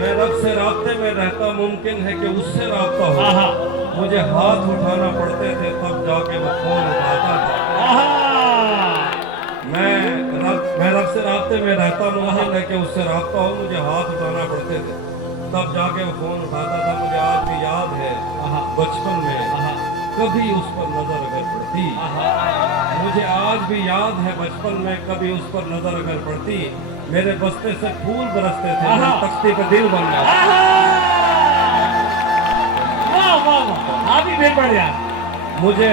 मैं रब से राब्ते में रहता, मुमकिन है कि उससे राब्ता हो। आहा मुझे हाथ उठाना पड़ते थे तब जाके वो फोन उठाता था। आहा मैं रब से राब्ते में रहता, मुमकिन है कि उससे राब्ता हो। मुझे हाथ उठाना पड़ते थे तब जाके वो फोन उठाता था। मुझे आज भी याद है आहा बचपन में आहा कभी उस पर नजर अगर पड़ती। मुझे आज भी याद है बचपन में कभी उस पर नजर अगर पड़ती, मेरे बस्ते से फूल बरसते थे, मेरी तख्ती पे दिल बन जाता। वाह वाह वाह, आप ही फिर बढ़ गया। मुझे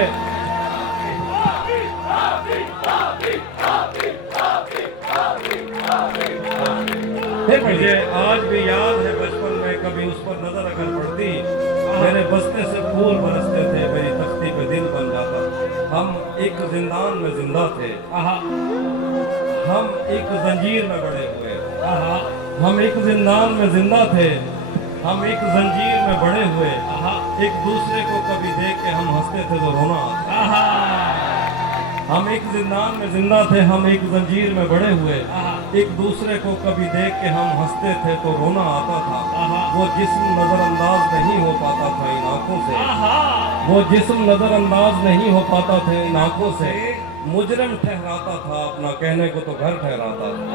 फिर बढ़ मुझे गया। आज भी याद है बचपन में कभी उस पर नजर अगर पड़ती, मेरे बस्ते से फूल बरसते थे, मेरी तख्ती पे दिल बन जाता। हम एक जिंदान में जिंदा थे, आहा हम एक जंजीर में बड़े हुए। आहा हम एक जिंदान में जिंदा थे, हम एक जंजीर में बड़े हुए। आहा एक दूसरे को कभी देख के हम हंसते थे तो रोना आता। आहा हम एक जिंदान में जिंदा थे, हम एक जंजीर में बड़े हुए। आहा एक दूसरे को कभी देख के हम हंसते थे तो रोना आता था। आहा वो जिस्म नजरअंदाज नहीं हो पाता था इन आंखों से, आहा वो जिस्म नजरअंदाज नहीं हो पाता था इन आंखों से। मुजरिम ठहराता था अपना, कहने को तो घर ठहराता था।